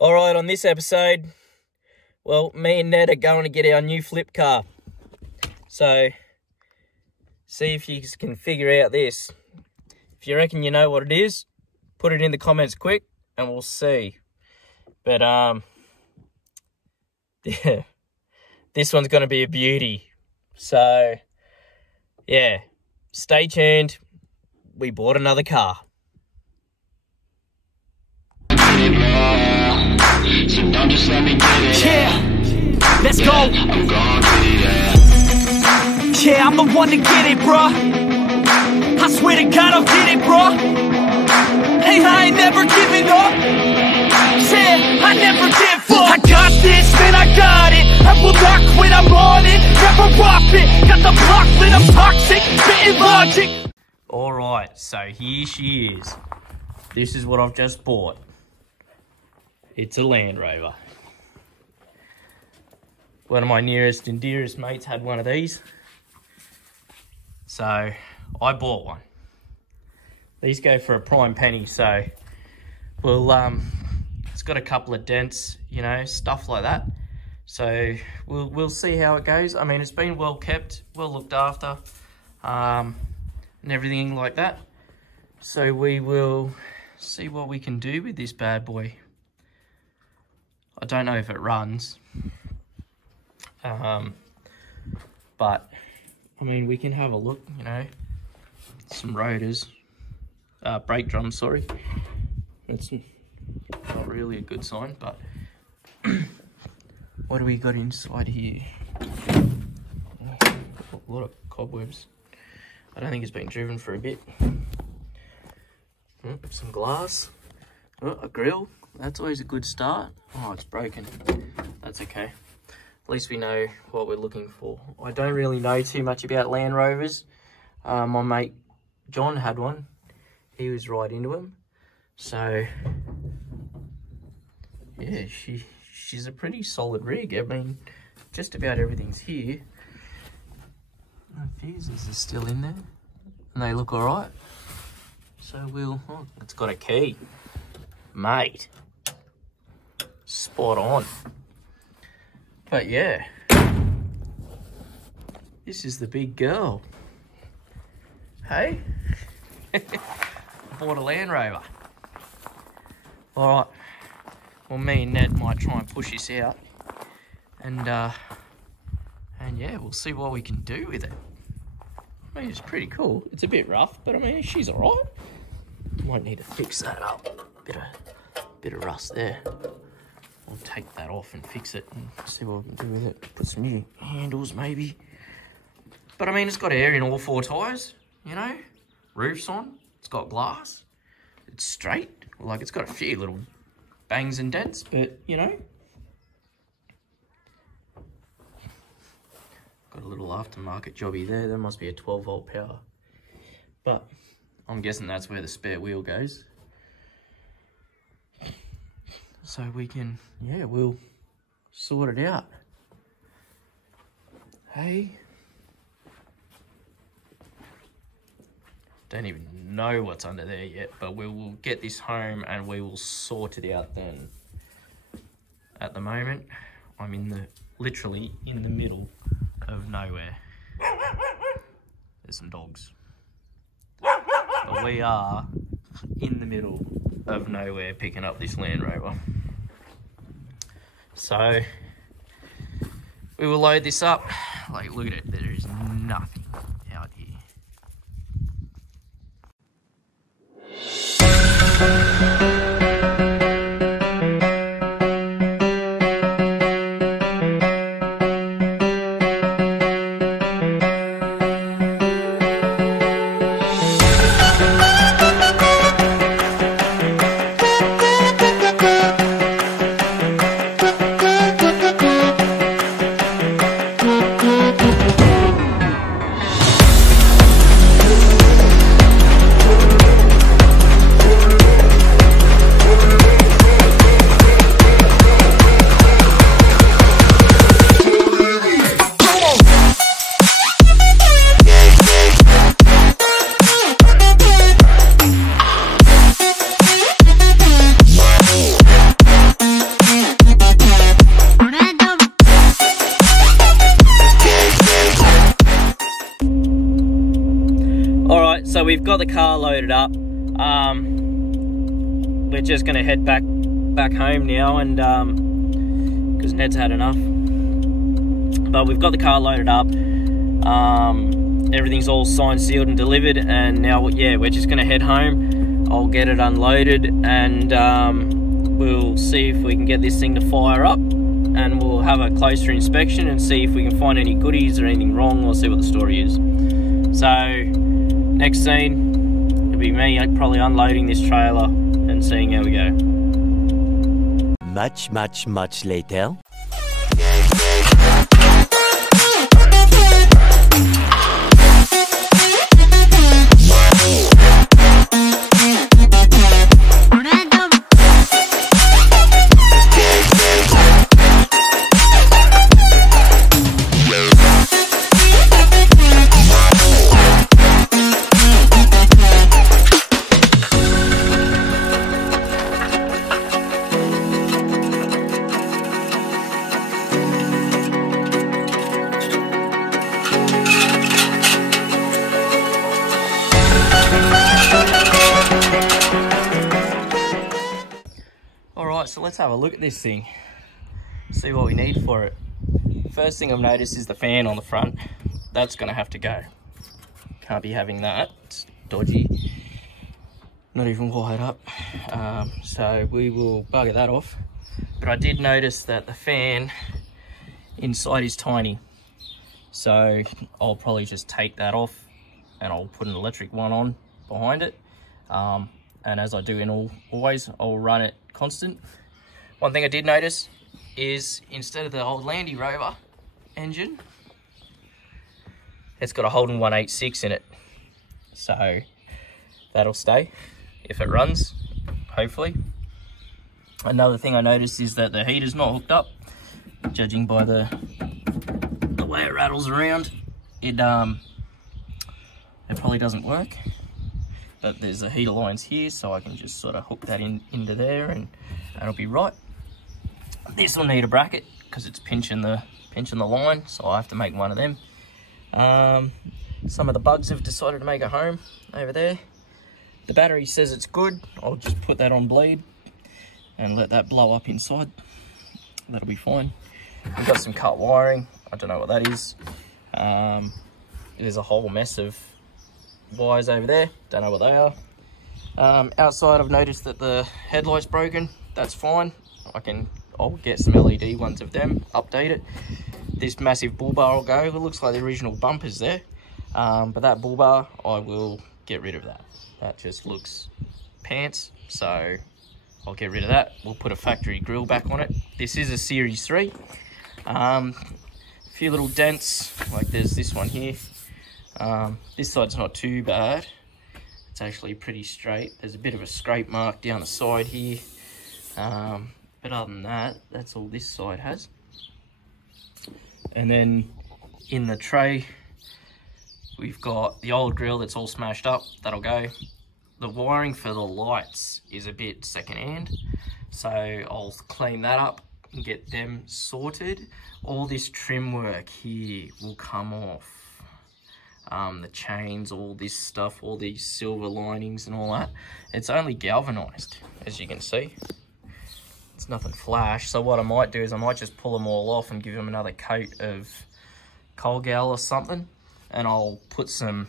Alright, on this episode, well, me and Ned are going to get our new flip car. So, see if you can figure out this. If you reckon you know what it is, put it in the comments quick and we'll see. But, yeah, this one's going to be a beauty. So, yeah, stay tuned. We bought another car. So don't just let me get it. Yeah, let's go. I'm gon' get it. Yeah, I'm the one to get it, bruh. I swear to God I'll get it, bruh. Hey, I ain't never giving up. Yeah, I never give up. I got this, man, I got it. I will not quit, I'm on it. Never rock it. Got the block lit, I'm toxic. Spitting logic. Alright, so here she is. This is what I've just bought. It's a Land Rover. One of my nearest and dearest mates had one of these. So, I bought one. These go for a prime penny, so we'll, it's got a couple of dents, you know, stuff like that. So, we'll see how it goes. I mean, it's been well kept, well looked after, and everything like that. So, we will see what we can do with this bad boy. I don't know if it runs, but I mean, we can have a look, you know, some rotors, brake drums, sorry. That's not really a good sign, but what do we got inside here? A lot of cobwebs. I don't think it's been driven for a bit. Some glass, a grill. That's always a good start. Oh, it's broken. That's okay. At least we know what we're looking for. I don't really know too much about Land Rovers. My mate John had one. He was right into them. So, yeah, she's a pretty solid rig. I mean, just about everything's here. The fuses are still in there. And they look alright. So oh, it's got a key. Mate. Spot on. But yeah, this is the big girl. Hey? Bought a Land Rover. Alright, well, me and Ned might try and push this out, and yeah, we'll see what we can do with it. I mean, it's pretty cool. It's a bit rough, but I mean, she's alright. Might need to fix that up. Bit of rust there. I'll take that off and fix it and see what we can do with it. Put some new handles maybe. But I mean, it's got air in all four tyres, you know. Roof's on, it's got glass. It's straight. Like, it's got a few little bangs and dents, but you know. Got a little aftermarket jobby there. There must be a 12 volt power. But I'm guessing that's where the spare wheel goes. So we can, yeah, we'll sort it out. Hey. Don't even know what's under there yet, but we will get this home and we will sort it out then. At the moment, I'm literally in the middle of nowhere. There's some dogs. But we are in the middle of nowhere picking up this Land Rover. So we will load this up. Like, look at it, there is nothing out here. we've got the car loaded up. We're just gonna head back home now, and because Ned's had enough. But we've got the car loaded up. Everything's all signed, sealed, and delivered, and now, yeah, we're just gonna head home. I'll get it unloaded, and we'll see if we can get this thing to fire up, and we'll have a closer inspection and see if we can find any goodies or anything wrong, or see what the story is. So, next scene, it'll be me probably unloading this trailer and seeing how we go. Much later. Alright, so let's have a look at this thing, see what we need for it. First thing I've noticed is the fan on the front. That's going to have to go. Can't be having that, it's dodgy. Not even wired up. So we will bugger that off. But I did notice that the fan inside is tiny. So I'll probably just take that off and I'll put an electric one on behind it. And as I do in always, I'll run it constant. One thing I did notice is instead of the old Land Rover engine, it's got a Holden 186 in it. So that'll stay if it runs, hopefully. Another thing I noticed is that the heater's not hooked up, judging by the way it rattles around. It probably doesn't work. But there's the heater lines here, so I can just sort of hook that into there, and it'll be right. This will need a bracket because it's pinching the line, so I have to make one of them. Some of the bugs have decided to make a home over there. The battery says it's good. I'll just put that on bleed and let that blow up inside. That'll be fine. We've got some cut wiring. I don't know what that is. There's a whole mess of wires over there, don't know what they are. Outside I've noticed that the headlight's broken. That's fine, I'll get some LED ones of them, update it. This massive bull bar will go. It looks like the original bumper's there, but that bull bar, I will get rid of that. That just looks pants, so I'll get rid of that. We'll put a factory grille back on it. This is a Series 3. A few little dents, like there's this one here. This side's not too bad. It's actually pretty straight. There's a bit of a scrape mark down the side here. But other than that, that's all this side has. And then in the tray, we've got the old grill that's all smashed up. That'll go. The wiring for the lights is a bit secondhand, so I'll clean that up and get them sorted. All this trim work here will come off. The chains, all this stuff, all these silver linings and all that. It's only galvanized, as you can see. It's nothing flash. So what I might do is I might just pull them all off and give them another coat of Colgal or something. And I'll put some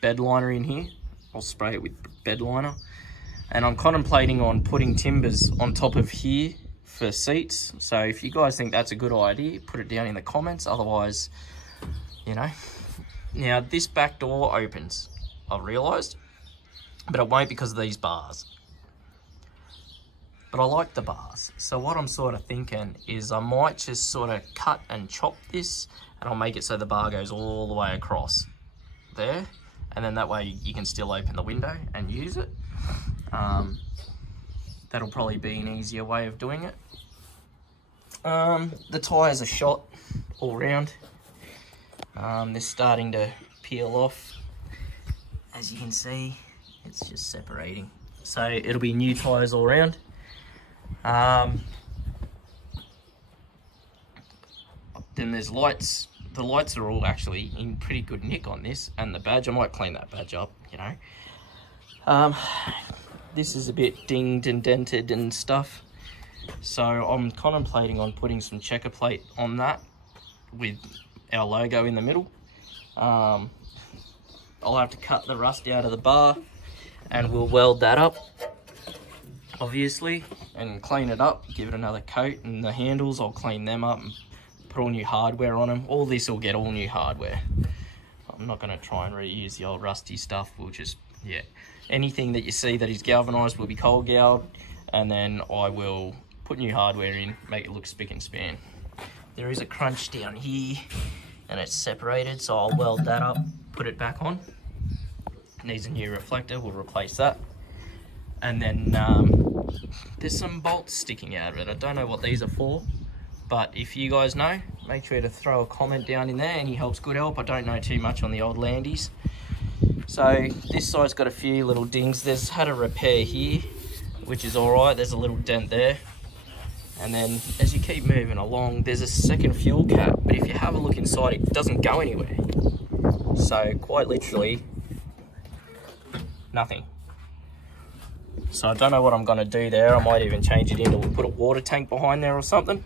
bed liner in here. I'll spray it with bed liner. And I'm contemplating on putting timbers on top of here for seats. So if you guys think that's a good idea, put it down in the comments. Otherwise, you know. Now this back door opens, I've realised, but it won't because of these bars. But I like the bars. So what I'm sort of thinking is I might just sort of cut and chop this, and I'll make it so the bar goes all the way across there. And then that way you can still open the window and use it. That'll probably be an easier way of doing it. The tyres are shot all round. They're starting to peel off. As you can see, it's just separating. So it'll be new tyres all round. Then there's lights the lights are all actually in pretty good nick on this, and the badge, I might clean that badge up, you know. This is a bit dinged and dented and stuff, so I'm contemplating on putting some checker plate on that with our logo in the middle. I'll have to cut the rust out of the bar and we'll weld that up, obviously, and clean it up, give it another coat, and the handles, I'll clean them up and put all new hardware on them. All this will get all new hardware. I'm not going to try and reuse the old rusty stuff. We'll just, yeah, anything that you see that is galvanized will be cold galved, and then I will put new hardware in, make it look spick and span. There is a crunch down here and it's separated, so I'll weld that up, put it back on. Needs a new reflector, we'll replace that. And then there's some bolts sticking out of it. I don't know what these are for, but if you guys know, make sure to throw a comment down in there. Any help's good help. I don't know too much on the old Landies. So this side's got a few little dings. There's had a repair here, which is all right. There's a little dent there. And then as you keep moving along, there's a second fuel cap, but if you have a look inside, it doesn't go anywhere. So quite literally, nothing. So I don't know what I'm gonna do there. I might even change it into, put a water tank behind there or something.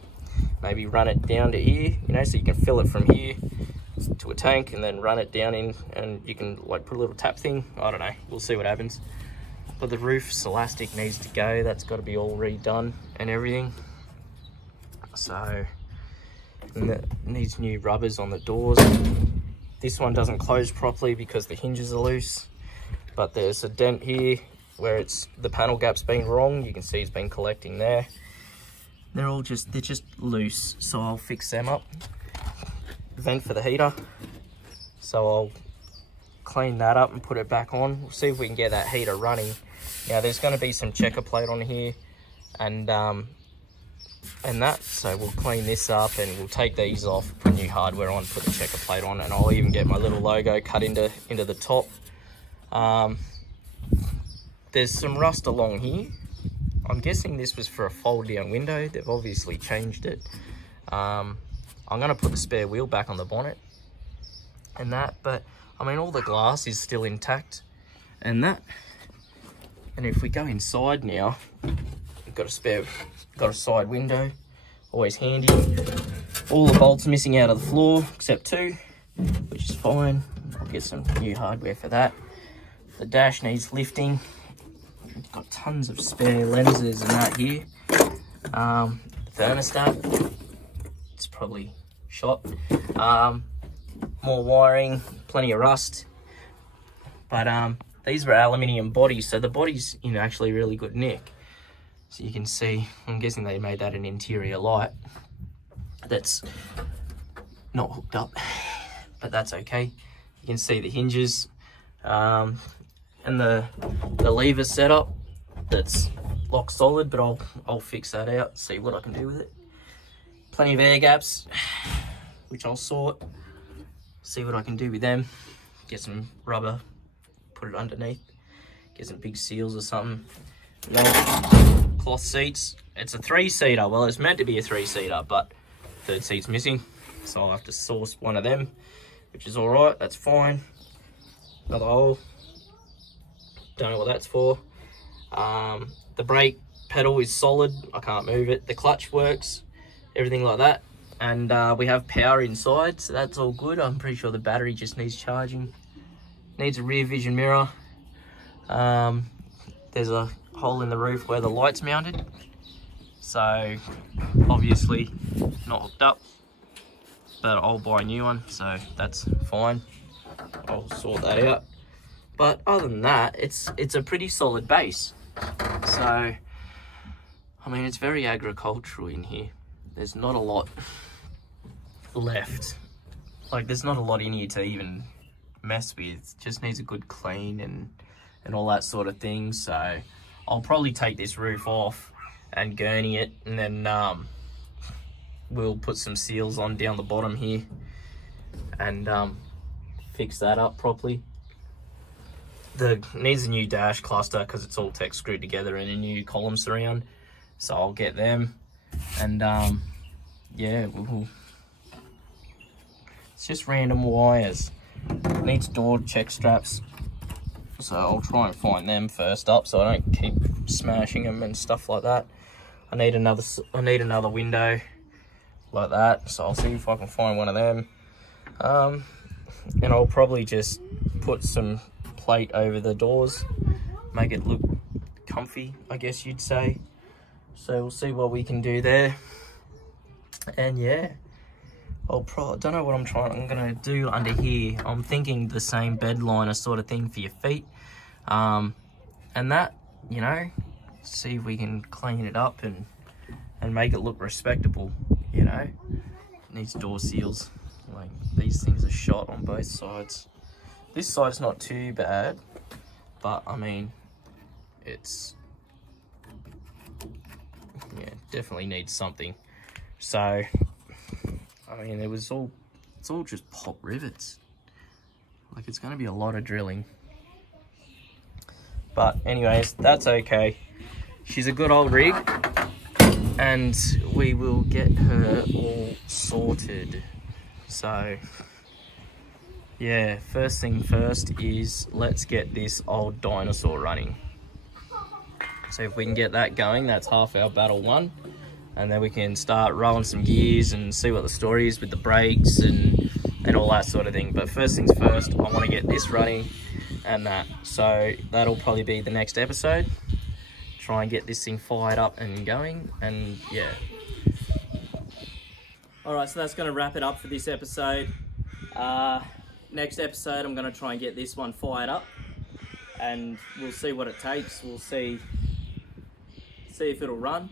Maybe run it down to here, you know, so you can fill it from here to a tank and then run it down in, and you can like put a little tap thing. I don't know, we'll see what happens. But the roof's elastic needs to go. That's got to be all redone and everything. So, and it needs new rubbers on the doors. This one doesn't close properly because the hinges are loose, but there's a dent here where it's, the panel gap's been wrong. You can see it's been collecting there. They're just loose, so I'll fix them up. Vent for the heater, so I'll clean that up and put it back on. We'll see if we can get that heater running. Now there's going to be some checker plate on here and that, so we'll clean this up and we'll take these off, put new hardware on, put the checker plate on, and I'll even get my little logo cut into the top. There's some rust along here. I'm guessing this was for a fold down window. They've obviously changed it. I'm going to put the spare wheel back on the bonnet and that, but I mean all the glass is still intact and that. And if we go inside now, we've got a side window, always handy. All the bolts missing out of the floor except two, which is fine. I'll get some new hardware for that. The dash needs lifting. We've got tons of spare lenses and that here. Thermostat, it's probably shot. More wiring, plenty of rust. But these were aluminium bodies, so the body's in actually really good nick. So you can see, I'm guessing they made that an interior light that's not hooked up, but that's okay. You can see the hinges and the lever setup that's lock solid, but I'll fix that out, see what I can do with it. Plenty of air gaps, which I'll sort, see what I can do with them. Get some rubber, put it underneath, get some big seals or something. Then cloth seats. It's a 3-seater. Well, it's meant to be a 3-seater, but third seat's missing, so I'll have to source one of them, which is all right. That's fine. Another hole. Don't know what that's for. The brake pedal is solid. I can't move it. The clutch works. Everything like that. And we have power inside, so that's all good. I'm pretty sure the battery just needs charging. Needs a rear vision mirror. There's a hole in the roof where the light's mounted, so obviously not hooked up, but I'll buy a new one, so that's fine. I'll sort that out. But other than that, it's a pretty solid base. So I mean, it's very agricultural in here. There's not a lot left. Like, there's not a lot in here to even mess with. It just needs a good clean and all that sort of thing. So I'll probably take this roof off and gurney it, and then we'll put some seals on down the bottom here and fix that up properly. Needs a new dash cluster because it's all tech screwed together, and a new column surround, so I'll get them. And yeah, we'll It's just random wires. It needs door check straps. So I'll try and find them first up so I don't keep smashing them and stuff like that. I need another window like that, so I'll see if I can find one of them. And I'll probably just put some plate over the doors, make it look comfy, I guess you'd say. So we'll see what we can do there. And yeah, I don't know what I'm gonna do under here. I'm thinking the same bed liner sort of thing for your feet, and that, you know, see if we can clean it up and make it look respectable. You know, it needs door seals. Like, these things are shot on both sides. This side's not too bad, but I mean, it's, yeah, definitely needs something. So I mean, it's all just pop rivets. Like, it's going to be a lot of drilling. But anyways, that's okay. She's a good old rig, and we will get her all sorted. So yeah, first thing first is let's get this old dinosaur running. So if we can get that going, that's half our battle won. And then we can start rolling some gears and see what the story is with the brakes and all that sort of thing. But first things first, I want to get this running and that. So that'll probably be the next episode. Try and get this thing fired up and going, and yeah. Alright, so that's going to wrap it up for this episode. Next episode, I'm going to try and get this one fired up, and we'll see what it takes. We'll see if it'll run.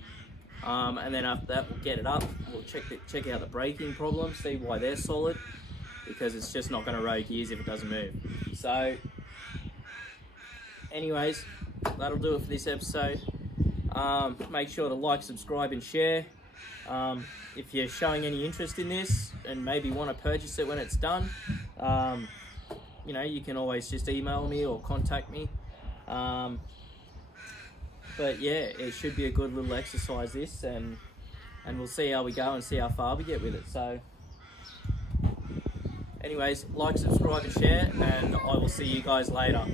And then after that, we'll get it up. We'll check out the braking problem, see why they're solid, because it's just not going to row gears if it doesn't move. So anyways, that'll do it for this episode. Make sure to like, subscribe and share. If you're showing any interest in this and maybe want to purchase it when it's done, you know, you can always just email me or contact me. But yeah, it should be a good little exercise, this, and we'll see how we go and see how far we get with it. So anyways, like, subscribe and share, and I will see you guys later.